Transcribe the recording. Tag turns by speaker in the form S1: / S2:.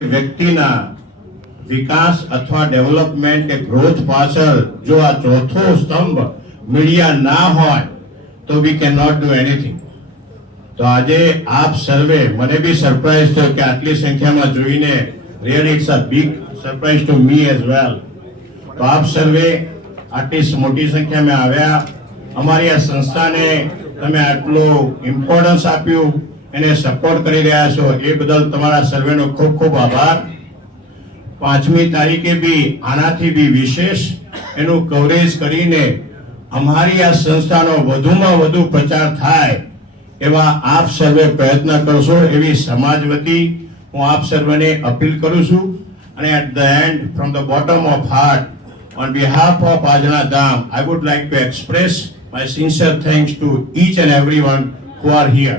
S1: વ્યક્તિના વિકાસ અથવા ડેવલપમેન્ટ કે ગ્રોથ પાછળ જો આ ચોથો સ્તંભ મીડિયા ના હોય, તો we can not do anything તો આજે આપ સર્વે, મને બી સરપ્રાઈઝ થયો કે આટલી સંખ્યામાં જોઈને real it's a big surprise to me as well તો આપ સર્વે આટલી મોટી સંખ્યામાં આવ્યા. અમારી આ સંસ્થાને તમે આટલું ઇમ્પોર્ટન્સ આપ્યું. એને સપોર્ટ કરી રહ્યા છો. એ બદલ તમારા સર્વેનો ખૂબ ખૂબ આભાર. પાંચમી તારીખે બી આનાથી બી વિશેષ એનું કવરેજ કરીને અમારી આ સંસ્થાનો વધુમાં વધુ પ્રચાર થાય એવા આપ સર્વે પ્રયત્ન કરશો એવી સમાજ વતી હું આપ સર્વેને અપીલ કરું છું. અને at the end from the bottom of heart on behalf of Ajna Dham I would like to express my sincere thanks to each and everyone who are here.